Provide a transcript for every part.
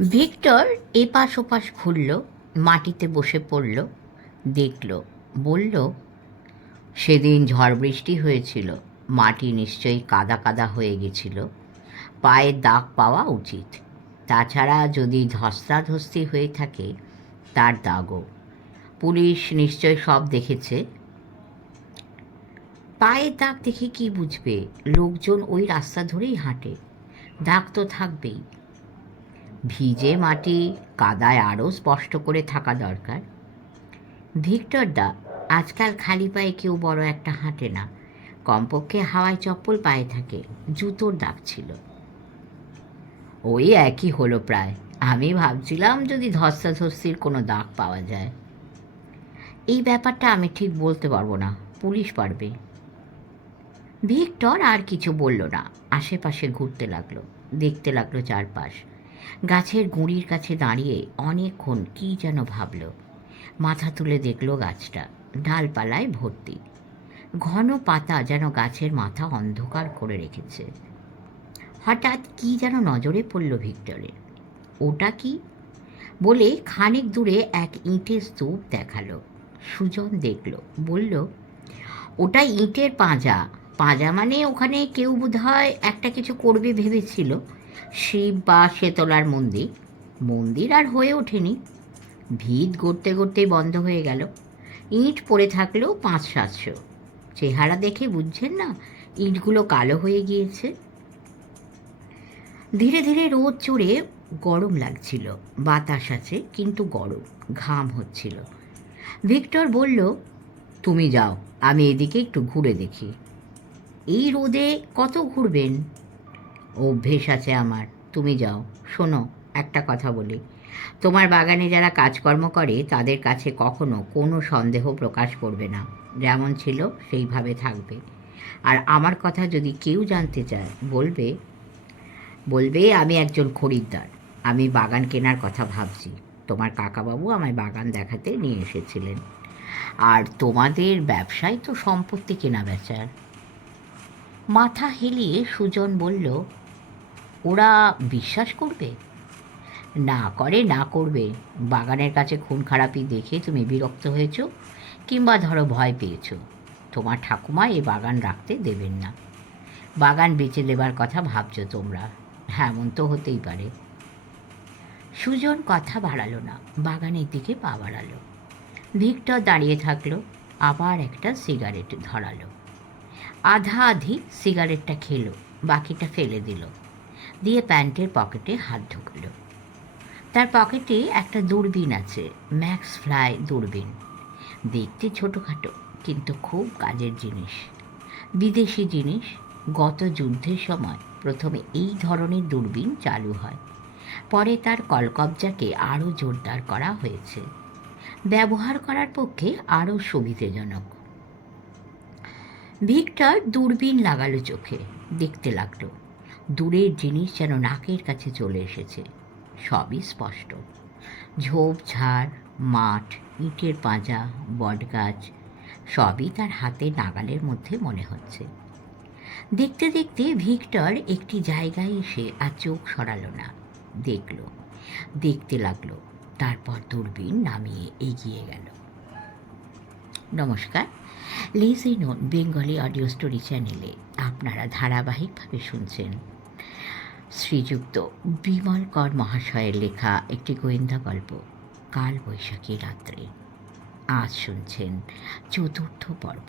Victor এপাশ ওপাশ ঘুরল, মাটিতে বসে পড়ল, দেখল, বলল, সেদিন ঝড় বৃষ্টি হয়েছিল, মাটি নিশ্চয়ই কাদা কাদা হয়ে গেছিল পায়ের দাগ পাওয়া উচিত। তাছাড়া যদি ধস্তাধস্তি হয়ে থাকে, তার দাগও। পুলিশ নিশ্চয় সব দেখেছে। পায়ের দাগ দেখে কি বুঝবে? লোকজন ওই রাস্তা ধরেই হাঁটে। দাগ তো থাকবেই। ভিজে মাটি কাদায় আরও স্পষ্ট করে থাকা দরকার। ভিক্টর দা, আজকাল খালি পায়ে কেউ বড় একটা হাঁটে না। কমপক্ষে হাওয়ায় চপ্পল পায়ে থাকে, জুতোর দাগ ছিল। ওই একই হলো প্রায়। আমি ভাবছিলাম যদি ধস্তাধস্তির কোনো দাগ পাওয়া যায়। এই ব্যাপারটা আমি ঠিক বলতে পারব না, পুলিশ পারবে। ভিক্টর আর কিছু বলল না। আশেপাশে ঘুরতে লাগল, দেখতে লাগল চারপাশ। গাছের গুঁড়ির কাছে দাঁড়িয়ে অনেকক্ষণ কী যেন ভাবল। মাথা তুলে দেখল গাছটা, ডালপালায় ভর্তি। ঘন পাতা যেন গাছের মাথা অন্ধকার করে রেখেছে। হঠাৎ কি যেন নজরে পড়ল ভিক্টরের। ওটা কি? বলে খানিক দূরে এক ইঁটের স্তূপ দেখাল। সুজন দেখল, বলল, ওটা ইঁটের পাঁজা। পাঁজা মানে ওখানে কেউ বোধহয় একটা কিছু করবে ভেবেছিল। শিব বা শেতলার মন্দির। মন্দির আর হয়ে ওঠেনি। ভিত গড়তে গড়তেই বন্ধ হয়ে গেল। ইঁট পড়ে থাকলেও পাঁচ সাতশো চেহারা দেখে বুঝছেন না, ইঁটগুলো কালো হয়ে গিয়েছে। ধীরে ধীরে রোদ চড়ে গরম লাগছিল। বাতাস আছে, কিন্তু গরম, ঘাম হচ্ছিল। ভিক্টর বলল, তুমি যাও, আমি এদিকে একটু ঘুরে দেখি। এই রোদে কত ঘুরবেন? অভ্যেস আছে আমার। তুমি যাও। শোনো, একটা কথা বলি। তোমার বাগানে যারা কাজকর্ম করে, তাদের কাছে কখনো কোনো সন্দেহ প্রকাশ করবে না। যেমন ছিল, সেইভাবে থাকবে। আর আমার কথা যদি কেউ জানতে চায়, বলবে বলবে, আমি একজন খরিদ্দার। আমি বাগান কেনার কথা ভাবছি। তোমার কাকাবাবু আমায় বাগান দেখাতে নিয়ে এসেছিলেন। আর তোমাদের ব্যবসায় তো সম্পত্তি কেনা বেচার। মাথা হেলিয়ে সুজন বলল ওরা বিশ্বাস করবে? না করে, না করবে। বাগানের কাছে খুন খারাপি দেখে তুমি বিরক্ত হয়েছ কিংবা ধরো ভয় পেয়েছ। তোমার ঠাকুমা এই বাগান রাখতে দেবেন না। বাগান বেচে দেবার কথা ভাবছ তোমরা। হ্যাঁ এমন তো হতেই পারে। সুজন কথা বাড়ালো না, বাগানের দিকে পা বাড়ালো। ভিক্টর দাঁড়িয়ে থাকল, আবার একটা সিগারেট ধরালো। আধা আধি সিগারেটটা খেলো, বাকিটা ফেলে দিল। দিয়ে প্যান্টের পকেটে হাত ঢুকলো। তার পকেটে একটা দূরবীন আছে, ম্যাক্স ফ্লাই দূরবীন। দেখতে ছোটোখাটো, কিন্তু খুব কাজের জিনিস। বিদেশি জিনিস, গত যুদ্ধের সময় প্রথমে এই ধরনের দূরবীন চালু হয়। পরে তার কলকবজাকে আরও জোরদার করা হয়েছে। ব্যবহার করার পক্ষে আরও সুবিধাজনক। ভিক্টর দূরবীন লাগালো চোখে, দেখতে লাগল। দূরের জিনিস যেন নাকের কাছে চলে এসেছে। সবই স্পষ্ট। ঝোপঝাড় মাঠ, ইটের পাঁজা, বটগাছ, সবই তার হাতে নাগালের মধ্যে মনে হচ্ছে। দেখতে দেখতে ভিক্টর একটি জায়গায় এসে আর চোখ সরালো না। দেখল, দেখতে লাগল, তারপর দূরবীন নামিয়ে এগিয়ে গেল। নমস্কার lazy known Bengali audio story চ্যানেলে আপনারা ধারাবাহিকভাবে শুনছেন। শ্রীযুক্ত বিমল কর মহাশয়ের লেখা একটি গোয়েন্দা গল্প, কাল বৈশাখী রাত্রে। আজ শুনছেন চতুর্থ পর্ব।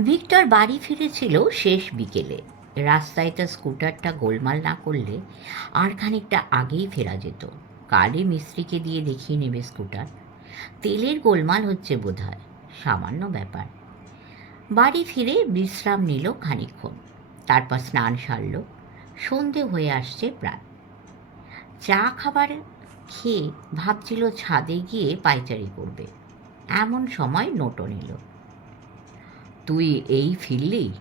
ভিক্টর বাড়ি ফিরেছিল শেষ বিকেলে। রাস্তায় তার স্কুটারটা গোলমাল না করলে আর খানিকটা আগেই ফেরা যেত। কালই মিস্ত্রিকে দিয়ে দেখিয়ে নেবে স্কুটার। তেলের গোলমাল হচ্ছে বোধহয়, সামান্য ব্যাপার। বাড়ি ফিরে বিশ্রাম নিল খানিকক্ষণ। তারপর স্নান সারল। সন্ধে হয়ে আসছে প্রায়। চা খাবার খেয়ে ভাবছিল ছাদে গিয়ে পাইচারি করবে। এমন সময় নোটো এলো তুই এই ফিরলি?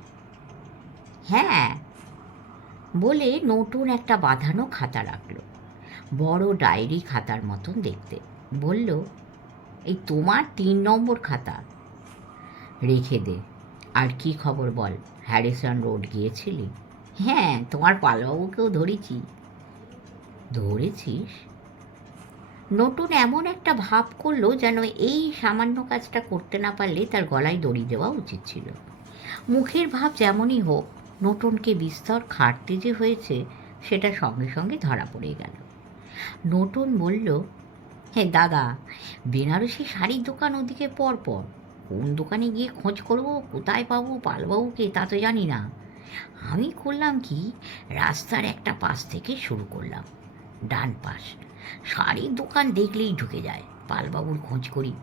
হ্যাঁ। বলে নতুন একটা বাঁধানো খাতা রাখল। বড় ডায়েরি খাতার মতন দেখতে। বলল, এই তোমার তিন নম্বর খাতা। রেখে দে। আর কি খবর বল? হ্যারিসন রোড গিয়েছিলি? হ্যাঁ তোমার পালবাবুকেও ধরেছি। ধরেছিস? নতুন এমন একটা ভাব করল যেন এই সামান্য কাজটা করতে না পারলে তার গলায় দড়ি দেওয়া উচিত ছিল। মুখের ভাব যেমনই হোক, নতুনকে বিস্তর খাটতে যে হয়েছে, সেটা সঙ্গে সঙ্গে ধরা পড়ে গেল। নতুন বলল হ্যাঁ দাদা, বেনারসি শাড়ির দোকান ওদিকে পর পর কোন দোকানে গিয়ে খোঁজ করব, কোথায় পাবো পালবাবুকে তা তো জানি না। আমি করলাম কি, রাস্তার একটা পাশ থেকে শুরু করলাম, ডান পাশ। শাড়ির দোকান দেখলেই ঢুকে যায়, পালবাবুর খোঁজ করি।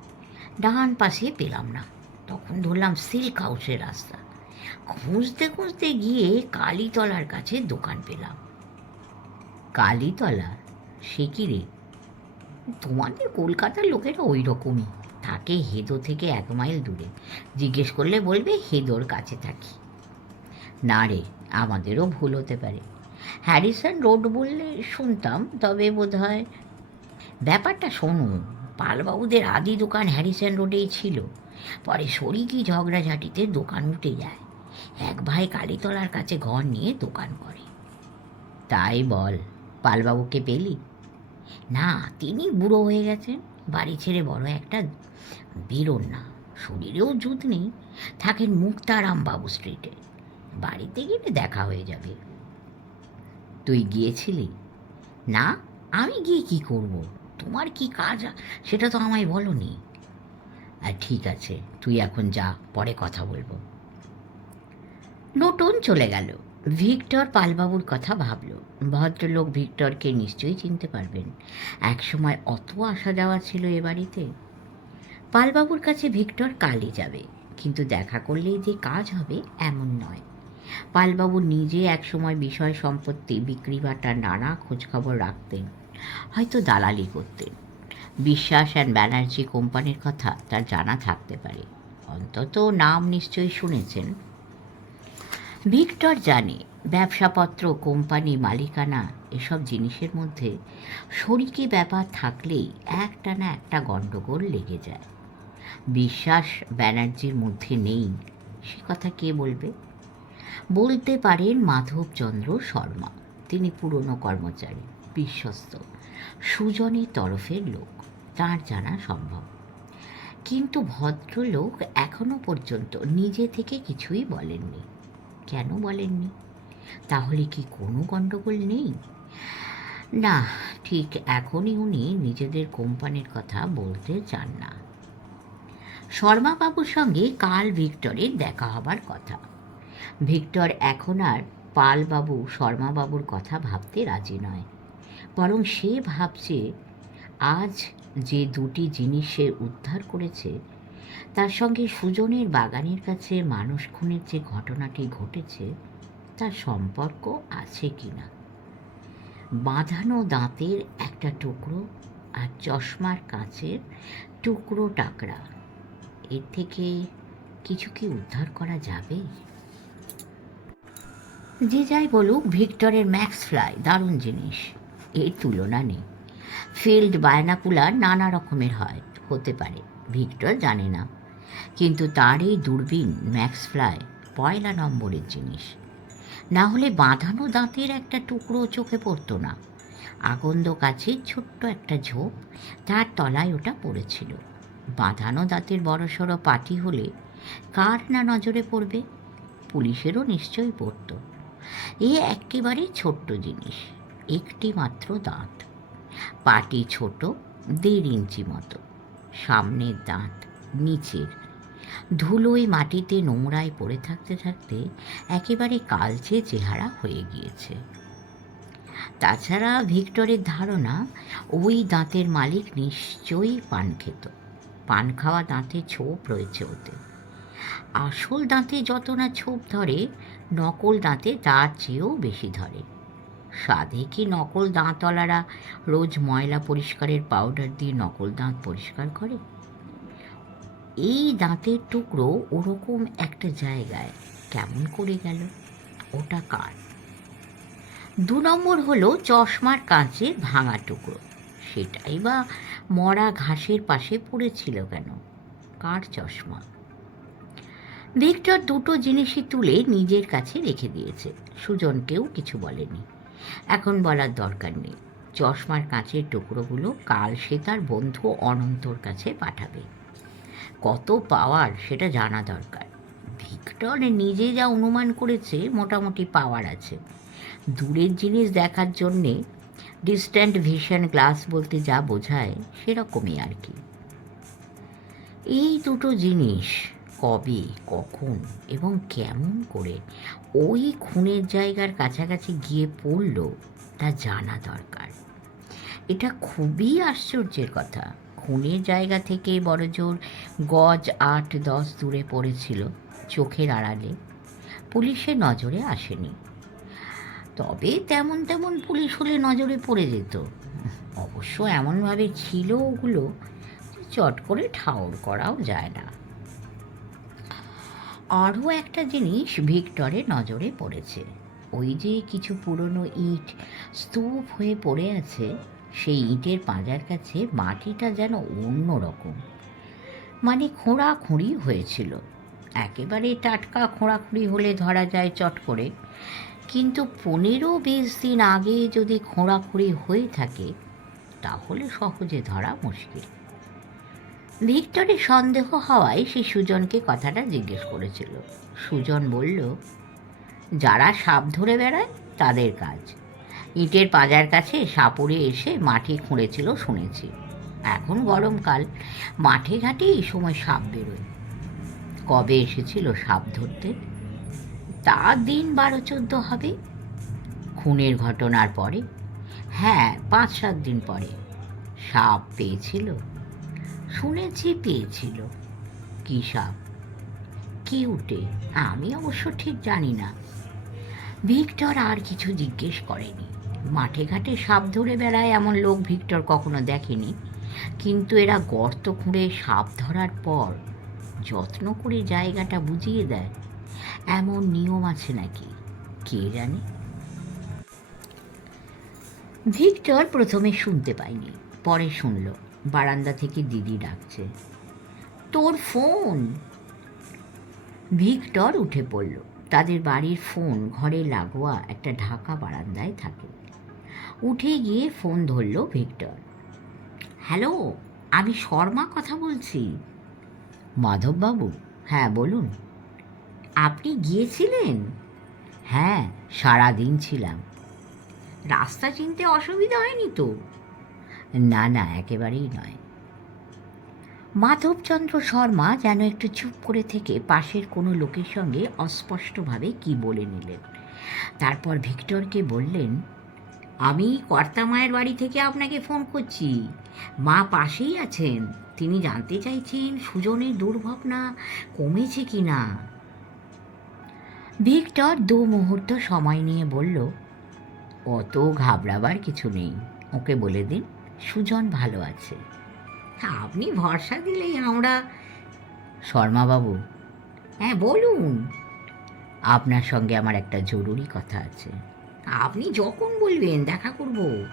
ডান পাশে পেলাম না, তখন ধরলাম সিল্ক হাউসের রাস্তা। খুঁজতে খুঁজতে গিয়ে কালীতলার কাছে দোকান পেলাম। কালীতলা? সে কি রে? তোমাদের কলকাতার লোকেরা ওই রকমই। থাকে হেদো থেকে এক মাইল দূরে। জিজ্ঞেস করলে বলবে, হেদোর কাছে থাকি। না রে, আমাদেরও ভুল হতে পারে। হ্যারিসন রোড বললে, শুনতাম, তবে বোধ হয় ব্যাপারটা শোনো, পালবাবুদের আদি দোকান হ্যারিসন রোডেই ছিল। পরে শরিকি ঝগড়াঝাটিতে দোকান উঠে যায়। এক ভাই কালীতলার কাছে ঘর নিয়ে দোকান করে। তাই বল, পালবাবুকে পেলি? না, তিনি বুড়ো হয়ে গেছেন। বাড়ি ছেড়ে বড় একটা বেরোন না। শরীরেও জুত নেই। থাকেন মুক্তারাম বাবু স্ট্রিটে বাড়িতে গেলে দেখা হয়ে যাবে। তুই গিয়েছিলি? না, আমি গিয়ে কি করব? তোমার কি কাজ সেটা তো আমায় বলনি। আর ঠিক আছে, তুই এখন যা, পরে কথা বলব। নতুন চলে গেল। ভিক্টর পালবাবুর কথা ভাবল। ভদ্রলোক ভিক্টরকে নিশ্চয়ই চিনতে পারবেন। একসময় অত আসা যাওয়া ছিল এ বাড়িতে। পালবাবুর কাছে ভিক্টর কালই যাবে, কিন্তু দেখা করলেই যে কাজ হবে এমন নয়। পালবাবু নিজে একসময় বিষয় সম্পত্তি বিক্রি বাটার নানা খোঁজখবর রাখতেন, হয়তো দালালি করতেন। বিশ্বাস অ্যান্ড ব্যানার্জি কোম্পানির কথা তার জানা থাকতে পারে। অন্তত নাম নিশ্চয়ই শুনেছেন। ভিক্টর জানে ব্যবসাপত্র, কোম্পানি, মালিকানা এসব জিনিসের মধ্যে শরিকি ব্যাপার থাকলেই একটা না একটা গণ্ডগোল লেগে যায়। বিশ্বাস ব্যানার্জির মধ্যে নেই, সে কথা কে বলবে? বলতে পারেন মাধবচন্দ্র শর্মা, তিনি পুরনো কর্মচারী, বিশ্বস্ত, সুজনের তরফের লোক, তার জানা সম্ভব। কিন্তু ভদ্রলোক এখনও পর্যন্ত নিজে থেকে কিছুই বলেননি। কেন বলেননি? তাহলে কি কোনো গণ্ডগোল নেই? না, ঠিক এখনই উনি নিজেদের কোম্পানির কথা বলতে চান না। শর্মাবাবুর সঙ্গে কাল ভিক্টরের দেখা হবার কথা। ভিক্টর এখন আর পালবাবু, শর্মাবাবুর কথা ভাবতে রাজি নয়। বরং সে ভাবছে, আজ যে দুটি জিনিস সে উদ্ধার করেছে তার সঙ্গে সুজনের বাগানের কাছে মানুষ খুনের যে ঘটনাটি ঘটেছে, তার সম্পর্ক আছে কি না বাঁধানো দাঁতের একটা টুকরো আর চশমার কাচের টুকরো টাকরা, এর থেকে কিছু কি উদ্ধার করা যাবে? যে যাই বলুক, ভিক্টরের ম্যাক্স ফ্লাই, দারুণ জিনিস। এর তুলনা নেই। ফিল্ড বায়নাকুলার নানা রকমের হয়, হতে পারে। ভিক্টর জানে না। কিন্তু তার এই দূরবীন ম্যাক্স ফ্লাই পয়লা নম্বরের জিনিস। না হলে বাঁধানো দাঁতের একটা টুকরো চোখে পড়তো না। আগন্দ কাছে ছোট্ট একটা ঝোপ তার তলায় ওটা পড়েছিল। বাঁধানো দাঁতের বড়সড় পাটি হলে কার না নজরে পড়বে? পুলিশেরও নিশ্চয়ই পড়তো। এ একেবারে ছোট্ট জিনিস, একটি মাত্র দাঁত। পাটি ছোট, দেড় ইঞ্চি মতো। সামনের দাঁত, নিচের। ধুলোয় মাটিতে নোংরায় পড়ে থাকতে থাকতে একেবারে কালচে চেহারা হয়ে গিয়েছে। তাছাড়া ভিক্টরের ধারণা, ওই দাঁতের মালিক নিশ্চয়ই পান খেত। পান খাওয়া দাঁতে ছোপ রয়েছে ওতে। আসল দাঁতে যত না ছোপ ধরে, নকল দাঁতে তার চেয়েও বেশি ধরে। সাধে কি নকল দাঁতওয়ালারা রোজ ময়লা পরিষ্কারের পাউডার দিয়ে নকল দাঁত পরিষ্কার করে? এই দাঁতের টুকরো ওরকম একটা জায়গায় কেমন করে গেল? ওটা কার? দু নম্বর হলো চশমার কাঁচের ভাঙা টুকরো। সেটাই বা মরা ঘাসের পাশে পড়েছিল কেন? কার চশমা? ভিক্টর দুটো জিনিসই তুলে নিজের কাছে রেখে দিয়েছে। সুজনকেও কিছু বলেনি। এখন বলার দরকার নেই। চশমার কাঁচের টুকরোগুলো কাল সে তার বন্ধু অনন্তর কাছে পাঠাবে। কত পাওয়ার সেটা জানা দরকার। ভিক্টর নিজে যা অনুমান করেছে মোটামুটি পাওয়ার আছে। দূরের জিনিস দেখার জন্যে ডিস্ট্যান্ট ভিশন গ্লাস বলতে যা বোঝায় সেরকমই আর কি। এই দুটো জিনিস কবে, কখন এবং কেমন করে ওই খুনের জায়গার কাছাকাছি গিয়ে পড়ল তা জানা দরকার। এটা খুবই আশ্চর্যের কথা। খুনের জায়গা থেকে বড়জোর গজ আট দশ দূরে পড়েছিল চোখের আড়ালে। পুলিশের নজরে আসেনি। তবে তেমন তেমন পুলিশ হলে নজরে পড়ে যেত। অবশ্য এমনভাবে ছিল ওগুলো চট করে ঠাউর করাও যায় না। আরও একটা জিনিস ভিক্টরের নজরে পড়েছে। ওই যে কিছু পুরনো ইট স্তূপ হয়ে পড়ে আছে, সেই ইটের পাঁজার কাছে মাটিটা যেন অন্য রকম মানে খোঁড়াখুঁড়ি হয়েছিল। একেবারে টাটকা খোঁড়াখুঁড়ি হলে ধরা যায় চট করে। কিন্তু পনেরো বিশ দিন আগে যদি খোঁড়াখুঁড়ি হয়ে থাকে, তাহলে সহজে ধরা মুশকিল। ভিক্টরের সন্দেহ হওয়ায় সে সুজনকে কথাটা জিজ্ঞেস করেছিল। সুজন বলল, যারা সাপ ধরে বেড়ায়, তাদের কাজ। ইটের পাজার কাছে সাপুরে এসে মাটি খুঁড়েছিল শুনেছি। এখন গরমকাল, মাঠে ঘাটে এই সময় সাপ বেরোয়। কবে এসেছিল সাপ ধরতে? তা দিন বারো চোদ্দ হবে। খুনের ঘটনার পরে? হ্যাঁ পাঁচ সাত দিন পরে। সাপ পেয়েছিল? শুনেছি পেয়েছিল। কি সাপ কি উঠে? আমি অবশ্য ঠিক জানি না। ভিক্টর আর কিছু জিজ্ঞেস করেনি। মাঠে ঘাটে সাপ ধরে বেড়ায় এমন লোক ভিক্টর কখনো দেখেনি। কিন্তু এরা গর্ত খুঁড়ে সাপ ধরার পর যত্ন করে জায়গাটা বুঝিয়ে দেয়। এমন নিয়ম আছে নাকি? কে জানে? ভিক্টর প্রথমে শুনতে পায়নি, পরে শুনল। বারান্দা থেকে দিদি ডাকছে। তোর ফোন। ভিক্টর উঠে পড়ল। তাদের বাড়ির ফোন ঘরে লাগোয়া একটা ঢাকা বারান্দায় থাকে। উঠে গিয়ে ফোন ধরল ভিক্টর। হ্যালো, আমি শর্মা কথা বলছি। মাধববাবু হ্যাঁ বলুন। আপনি গিয়েছিলেন? হ্যাঁ সারা দিন ছিলাম। রাস্তা চিনতে অসুবিধা হয়নি তো? না না, একেবারেই নয়। মাধবচন্দ্র শর্মা যেন একটু চুপ করে থেকে পাশের কোনো লোকের সঙ্গে অস্পষ্টভাবে কি বলে নিলেন। তারপর ভিক্টরকে বললেন, আমি কর্তা মায়ের বাড়ি থেকে আপনাকে ফোন করছি। মা পাশেই আছেন। তিনি জানতে চাইছেন সুজনের দুর্ভাবনা কমেছে কি না? ভিক্টর দু মুহূর্ত সময় নিয়ে বলল, অত ঘাবড়াবার কিছু নেই। ওকে বলে দিন। সুজন ভালো আছে। আপনি ভরসা দিলেই আমরা, শর্মাবাবু। হ্যাঁ বলুন। আপনার সঙ্গে আমার একটা জরুরি কথা আছে। আপনি যখন বলবেন, দেখা করব।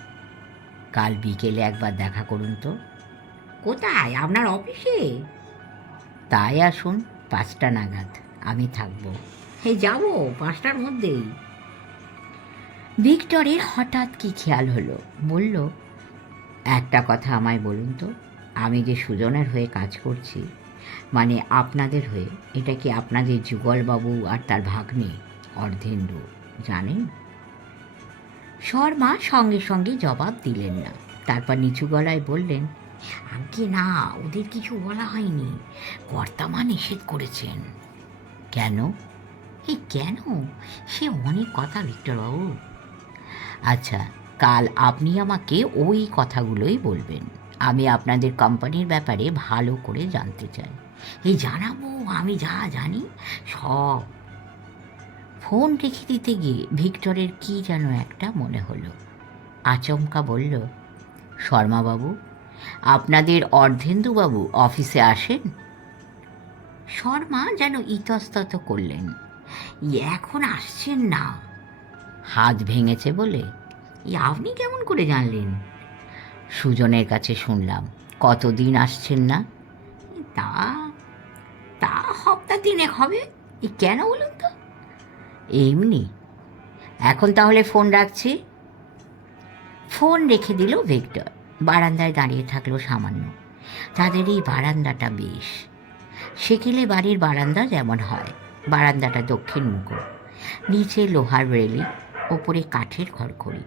কাল বিকেলে একবার দেখা করুন তো। কোথায়? আপনার অফিসে? তাই আসুন, পাঁচটা নাগাদ। আমি থাকব। হ্যাঁ যাব পাঁচটার মধ্যেই। ভিক্টরের হঠাৎ কি খেয়াল হলো? বলল একটা কথা আমায় বলুন তো। আমি যে সুজনের হয়ে কাজ করছি মানে আপনাদের হয়ে, এটা কি আপনাদের যুগলবাবু আর তার ভাগ্নে অর্ধেন্দু জানেন? শর্মা সঙ্গে সঙ্গে জবাব দিলেন না। তারপর নিচু গলায় বললেন আগে না, ওদের কিছু বলা হয়নি। কর্তামা নিষেধ করেছেন। কেন? এই কেন? সে অনেক কথা, ভিক্টরবাবু। আচ্ছা কাল আপনি আমাকে ওই কথাগুলোই বলবেন। আমি আপনাদের কোম্পানির ব্যাপারে ভালো করে জানতে চাই। এই জানাব, আমি যা জানি, সব। ফোন রেখে দিতে গিয়ে ভিক্টরের কি যেন একটা মনে হলো। আচমকা বলল শর্মাবাবু আপনাদের অর্ধেন্দুবাবু অফিসে আসেন? শর্মা যেন ইতস্তত করলেন, এখন আসছেন না। হাত ভেঙেছে বলে ই আপনি কেমন করে জানলেন? সুজনের কাছে শুনলাম, কতদিন আসছেন না? তা তা হপ্তা তিনেক হবে, এ কেন বলুন তো? এমনি, এখন তাহলে ফোন রাখছি। ফোন রেখে দিল ভিক্টর, বারান্দায় দাঁড়িয়ে থাকল সামান্য। তাদের এই বারান্দাটা বেশ, সেকেলে বাড়ির বারান্দা যেমন হয়, বারান্দাটা দক্ষিণ মুখ নিচে লোহার রেলি, ওপরে কাঠের খড়খড়ি।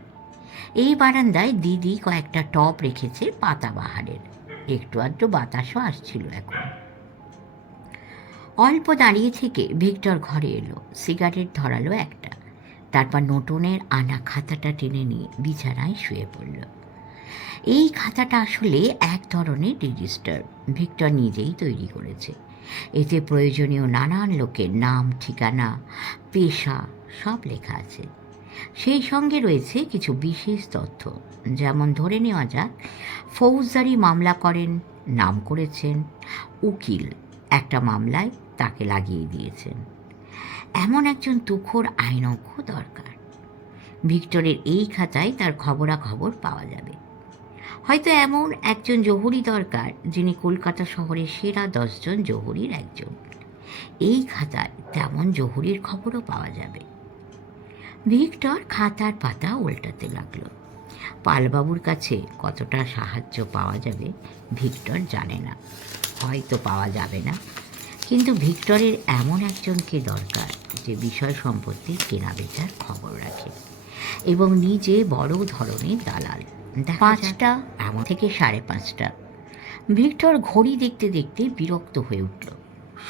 এই বারান্দায় দিদি কয়েকটা টপ রেখেছে পাতাবাহারের। একটু আধটু বাতাসও আসছিল এখন। অল্প দাঁড়িয়ে থেকে ভিক্টর ঘরে এলো, সিগারেট ধরালো একটা। তারপর নোটনের আনা খাতাটা টেনে নিয়ে বিছানায় শুয়ে পড়ল। এই খাতাটা আসলে এক ধরনের রেজিস্টার ভিক্টর নিজেই তৈরি করেছে। এতে প্রয়োজনীয় নানান লোকের নাম, ঠিকানা, পেশা সব লেখা আছে। সেই সঙ্গে রয়েছে কিছু বিশেষ তথ্য। যেমন ধরে নেওয়া যাক, ফৌজদারি মামলা করেন, নাম করেছেন, উকিল একটা মামলায় তাকে লাগিয়ে দিয়েছেন। এমন একজন তুখোর আইনজ্ঞ দরকার। ভিক্টরের এই খাতায় তার খবরাখবর পাওয়া যাবে। হয়তো এমন একজন জহুরি দরকার যিনি কলকাতা শহরের সেরা দশজন জহুরির একজন। এই খাতায় তেমন জহুরির খবরও পাওয়া যাবে। ভিক্টর খাতার পাতা উল্টাতে লাগল। পালবাবুর কাছে কতটা সাহায্য পাওয়া যাবে ভিক্টর জানে না। হয়তো পাওয়া যাবে না। কিন্তু ভিক্টরের এমন একজনকে দরকার যে বিষয় সম্পত্তি কেনা বেচার খবর রাখে এবং নিজে বড় ধরনের দালাল। পাঁচটা। এমন থেকে সাড়ে পাঁচটা। ভিক্টর ঘড়ি দেখতে দেখতে বিরক্ত হয়ে উঠল।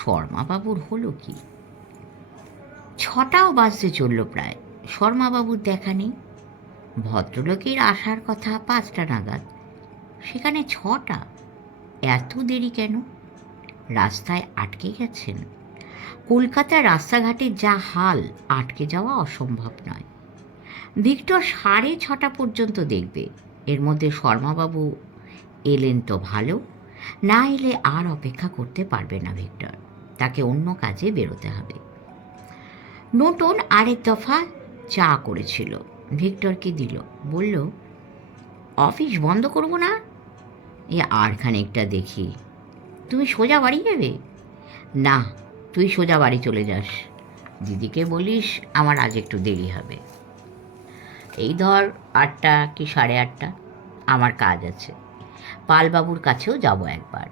শর্মাবাবুর হলো কি? ছটাও বাজতে চলল প্রায়। শর্মাবাবুর দেখা নেই। ভদ্রলোকের আসার কথা পাঁচটা নাগাদ। সেখানে ছটা। এত দেরি কেন? রাস্তায় আটকে গেছেন। কলকাতার রাস্তাঘাটের যা হাল, আটকে যাওয়া অসম্ভব নয়। ভিক্টর সাড়ে ছটা পর্যন্ত দেখবে। এর মধ্যে শর্মাবাবু এলেন তো ভালো। না এলে আর অপেক্ষা করতে পারবে না ভিক্টর। তাকে অন্য কাজে বেরোতে হবে। নতুন আরেক দফা চা করেছিল। ভিক্টরকে দিল, বলল, অফিস বন্ধ করব না? এ, আর খানিকটা দেখি। তুমি সোজা বাড়ি যাবে? না, তুই সোজা বাড়ি চলে যাস। দিদিকে বলিস আমার আজ একটু দেরি হবে। এই ধর, আটটা কি সাড়ে আটটা? আমার কাজ আছে। পালবাবুর কাছেও যাব একবার।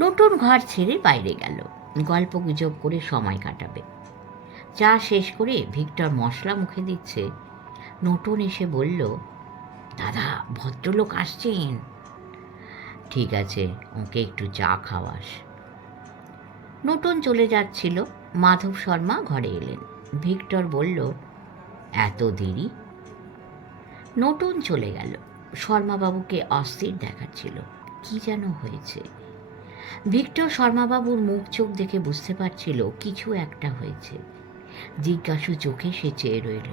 নতুন ঘর ছেড়ে বাইরে গেল। গল্প গুজব করে সময় কাটাবে। চা শেষ করে ভিক্টর মশলা মুখে দিচ্ছে। নতুন এসে বলল, দাদা, ভদ্রলোক আসছেন। ঠিক আছে, ওকে একটু চা খাওয়াস। নতুন চলে যাচ্ছিল। মাধব শর্মা ঘরে এলেন। ভিক্টর বলল, এত দেরি? নতুন চলে গেল। শর্মাবাবুকে অস্থির দেখাচ্ছিল। কি যেন হয়েছে? ভিক্টর শর্মাবাবুর মুখ চোখ দেখে বুঝতে পারছিল, কিছু একটা হয়েছে। জিজ্ঞাসু চোখে সে চেয়ে রইল,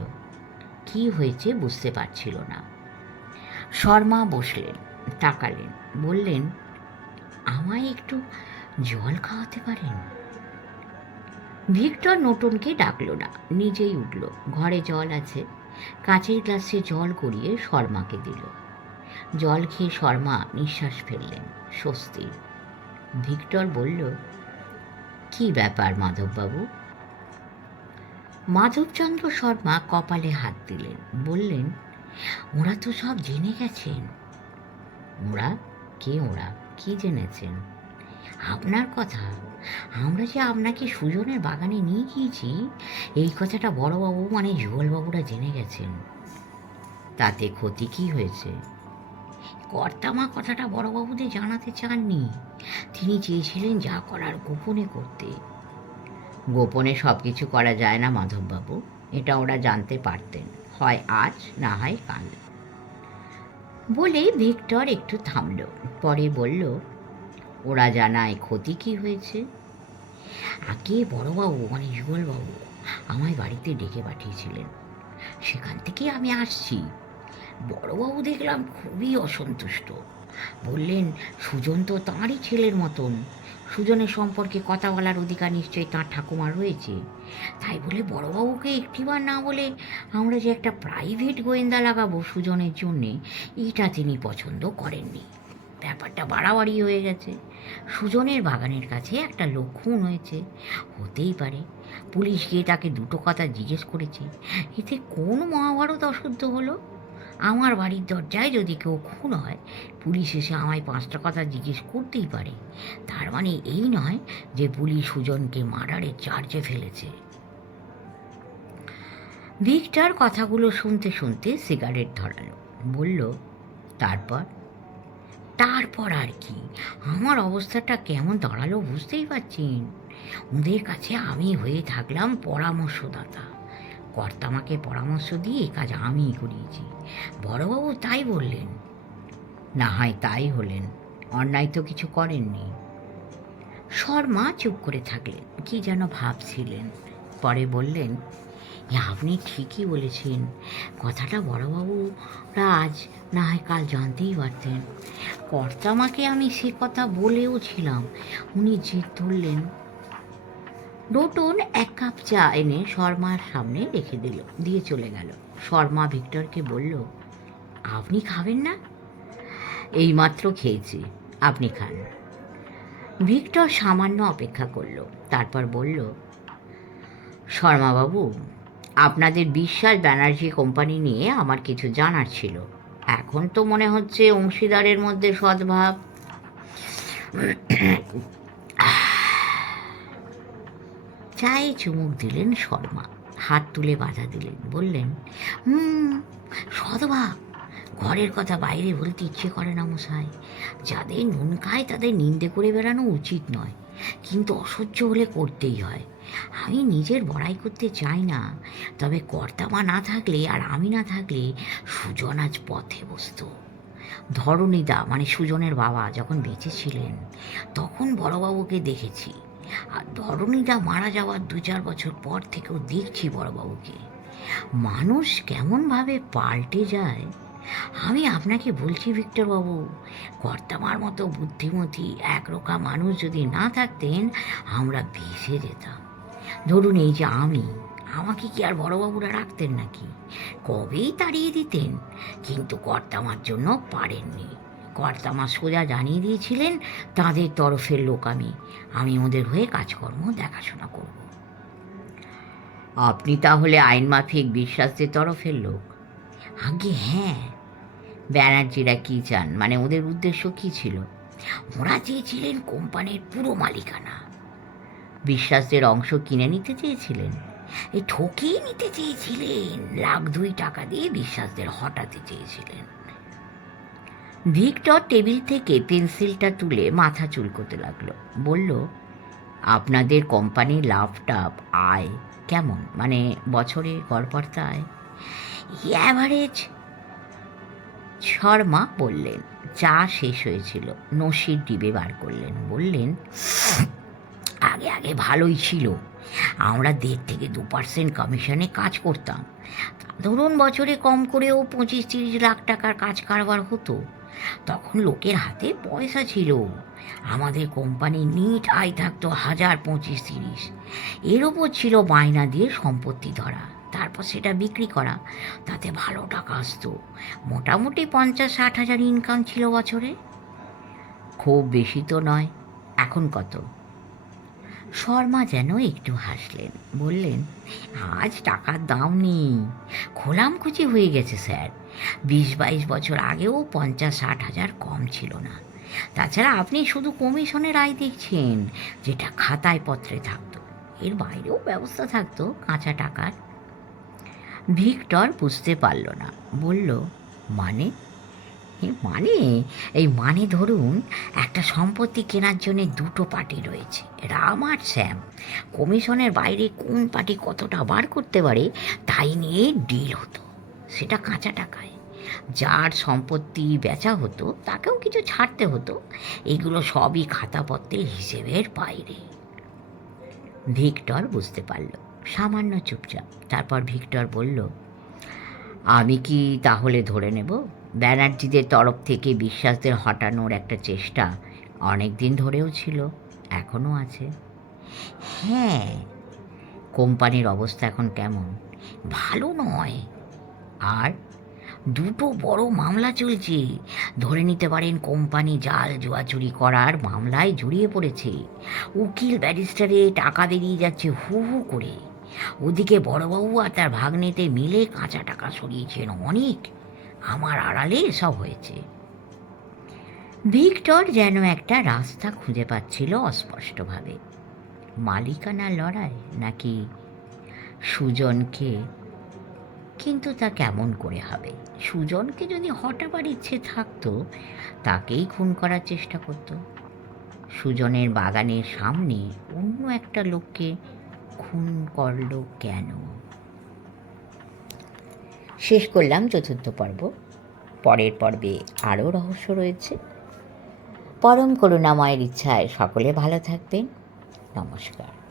কি হয়েছে বুঝতে পারছিল না? শর্মা বসলেন, তাকালেন, বললেন, আমায় একটু জল খাওয়াতে পারেন? ভিক্টর নতুনকে ডাকলো না, নিজেই উঠল, ঘরে জল আছে, কাঁচের গ্লাসে জল করিয়ে শর্মাকে দিল। জল খেয়ে শর্মা নিঃশ্বাস ফেললেন স্বস্তি ভিক্টর বলল, কি ব্যাপার মাধববাবু? মাধবচন্দ্র শর্মা কপালে হাত দিলেন, বললেন, ওরা তো সব জেনে গেছেন। ওরা? কে ওরা? কি জেনেছেন? আপনার কথা। আমরা যে আপনাকে সুজনের বাগানে নিয়ে গিয়েছি, এই কথাটা বড়বাবু মানে যুগলবাবুরা জেনে গেছেন। তাতে ক্ষতি কি হয়েছে? কর্তামা কথাটা বড়বাবুদের জানাতে চাননি। তিনি চেয়েছিলেন যা করার গোপনে করতে। গোপনে সব কিছু করা যায় না মাধববাবু। এটা ওরা জানতে পারতেন। হয় আজ, না হয় কাল। বলে ভিক্টর একটু থামল। পরে বলল, ওরা জানায় ক্ষতি কি হয়েছে? আগে বড়বাবু মানে যুগলবাবু, আমায় বাড়িতে ডেকে পাঠিয়েছিলেন। সেখান থেকে আমি আসছি। বড়বাবু দেখলাম খুবই অসন্তুষ্ট। বললেন, সুজন তো তাঁরই ছেলের মতন। সুজনের সম্পর্কে কথা বলার অধিকার নিশ্চয়ই তাঁর ঠাকুমার রয়েছে। তাই বলে বড়বাবুকে একটিবার না বলে আমরা যে একটা প্রাইভেট গোয়েন্দা লাগাবো সুজনের জন্যে, এটা তিনি পছন্দ করেননি। ব্যাপারটা বাড়াবাড়ি হয়ে গেছে। সুজনের বাগানের কাছে একটা লোক খুন হয়েছে। হতেই পারে। পুলিশ গিয়ে তাকে দুটো কথা জিজ্ঞেস করেছে। এতে কোন মহাভারত অশুদ্ধ হলো? আমার বাড়ির দরজায় যদি কেউ খুন হয়, পুলিশ এসে আমায় পাঁচটা কথা জিজ্ঞেস করতেই পারে। তার মানে এই নয় যে পুলিশ সুজনকে মার্ডারের চার্জে ফেলেছে। ভিক্টর কথাগুলো শুনতে শুনতে সিগারেট ধরালো। বলল, তারপর? তারপর আর কি? আমার অবস্থাটা কেমন দাঁড়াল বুঝতেই পারছেন ওদের কাছে আমি হয়ে থাকলাম পরামর্শদাতা। কর্তামাকে পরামর্শ দিয়ে কাজ আমিই করিয়েছি। বড়বাবু তাই বললেন। না হয় তাই হলেন অন্যায় তো কিছু করেননি। শর্মা চুপ করে থাকলেন কি যেন ভাবছিলেন। পরে বললেন "এ, আপনি ঠিকই বলেছেন কথাটা বড়বাবুরা আজ না হয় কাল জানতেই পারতেন। কর্তামাকে আমি সে কথা বলেও ছিলাম উনি জেদ ধরলেন। রোটন এক কাপ চা এনে শর্মার সামনে রেখে দিল, দিয়ে চলে গেল। শর্মা ভিক্টরকে বলল, আপনি খাবেন না? এইমাত্র খেয়েছি, আপনি খান। ভিক্টর সামান্য অপেক্ষা করল, তারপর বলল, শর্মাবাবু, আপনাদের বিশ্বাস ব্যানার্জি কোম্পানি নিয়ে আমার কিছু জানার ছিল। এখন তো মনে হচ্ছে অংশীদারের মধ্যে সদ্ভাব। চায়ে চুমুক দিলেন শর্মা। হাত তুলে বাধা দিলেন, বললেন, হুম সদ্ভাব ঘরের কথা বাইরে বলতে ইচ্ছে করে না মশাই। যাদের নুন খায় তাদের নিন্দে করে বেড়ানো উচিত নয়, কিন্তু অসহ্য হলে করতেই হয়। আমি নিজের বড়াই করতে চাই না, তবে কর্তামা না থাকলে আর আমি না থাকলে সুজন আজ পথে বসত। ধরণীদা মানে সুজনের বাবা, যখন বেঁচে ছিলেন, তখন বড়বাবুকে দেখেছি। আর ধরণীদা মারা যাওয়ার দু চার বছর পর থেকেও দেখছি বড়বাবুকে। মানুষ কেমনভাবে পাল্টে যায়, আমি আপনাকে বলছি ভিক্টরবাবু, কর্তামার মতো বুদ্ধিমতী একরোকা মানুষ যদি না থাকতেন, আমরা ভেসে যেতাম। ধরুন এই যে আমি, আমাকে কি আর বড়বাবুরা রাখতেন নাকি? কবেই তাড়িয়ে দিতেন, কিন্তু কর্তামার জন্য পারেননি। কর্তামা সোজা জানিয়ে দিয়েছিলেন, তাদের তরফের লোক আমি। আমি ওদের হয়ে কাজকর্ম দেখাশোনা করব। আপনি তাহলে আইন মাফিক বিশ্বাসের তরফের লোক? আগে হ্যাঁ। ব্যানার্জিরা কি চান? মানে ওদের উদ্দেশ্য কি ছিল? ওরা চেয়েছিলেন কোম্পানির পুরো মালিকানা। বিশ্বাসের অংশ কিনে নিতে চেয়েছিলেন? এই ঠকিয়ে নিতে চেয়েছিলেন। লাখ দুই টাকা দিয়ে বিশ্বাসদের হটাতে চেয়েছিলেন। ভিক্টর টেবিল থেকে পেন্সিলটা তুলে মাথা চুলকোতে লাগল। বলল, আপনাদের কোম্পানির লাভটা আয়। কেমন? মানে বছরে গড়পড়তা আয়? অ্যাভারেজ শর্মা বললেন, চা শেষ হয়েছিল। নসির ডিবে বার করলেন। বললেন, আগে আগে ভালোই ছিল। আমরা দেড় থেকে দু পার্সেন্ট কমিশনে কাজ করতাম। ধরুন বছরে কম করেও পঁচিশ, তিরিশ লাখ টাকার কাজ কারবার হতো। তখন লোকের হাতে পয়সা ছিল। আমাদের কোম্পানি নিট আয় থাকতো হাজার পঁচিশ তিরিশ। এর ওপর ছিল বায়না দিয়ে সম্পত্তি ধরা। তারপর সেটা বিক্রি করা। তাতে ভালো টাকা আসতো। মোটামুটি পঞ্চাশ ষাট হাজার ইনকাম ছিল বছরে। খুব বেশি তো নয়। এখন কত? শর্মা যেন একটু হাসলেন। বললেন, আজ টাকার দাম নেই। খোলামখুচি হয়ে গেছে, স্যার। বিশ বাইশ বছর আগেও পঞ্চাশ ষাট হাজার কম ছিল না। তাছাড়া আপনি শুধু কমিশনের আয় দেখছেন, যেটা খাতায় পত্রে থাকতো। এর বাইরেও ব্যবস্থা থাকতো কাঁচা টাকার। ভিক্টর বুঝতে পারল না। বলল মানে? মানে? এই মানে ধরুন, একটা সম্পত্তি কেনার জন্য দুটো পার্টি রয়েছে। রাম আর শ্যাম। কমিশনের বাইরে কোন পার্টি কতটা বার করতে পারে, তাই নিয়ে ডিল হতো। সেটা কাঁচা টাকায়। যার সম্পত্তি বেচা হতো, তাকেও কিছু ছাড়তে হতো। এগুলো সবই খাতাপত্রের হিসেবের বাইরে। ভিক্টর বুঝতে পারল, সামান্য চুপচাপ। তারপর ভিক্টর বলল, আমি কি তাহলে ধরে নেব? ব্যানার্জিদের তরফ থেকে বিশ্বাসদের হটানোর একটা চেষ্টা অনেক দিন ধরেও ছিল এখনও আছে? হ্যাঁ। কোম্পানির অবস্থা এখন কেমন? ভালো নয়। আর দুটো বড় মামলা চলছে। ধরে নিতে পারেন কোম্পানি জাল জুয়া চুরি করার মামলায় জড়িয়ে পড়েছে। উকিল ব্যারিস্টারে টাকা বেরিয়ে যাচ্ছে হু হু করে। ওদিকে বড়বাবু আর তার ভাগ্নেতে মিলে কাঁচা টাকা সরিয়েছেন অনেক। আমার আড়ালে সব হয়েছে। ভিক্টর যেন একটা রাস্তা খুঁজে পাচ্ছিল অস্পষ্টভাবে। মালিকানা লড়াই নাকি সুজনকে কিন্তু তা কেমন করে হবে? সুজনকে যদি হটাবার ইচ্ছে থাকতো, তাকেই খুন করার চেষ্টা করত। সুজনের বাগানের সামনে অন্য একটা লোককে খুন করল কেন? শেষ করলাম চতুর্থ পর্ব। পরের পর্বে আরও রহস্য রয়েছে। পরম করুণাময়ের ইচ্ছায় সকলে ভালো থাকবেন। নমস্কার।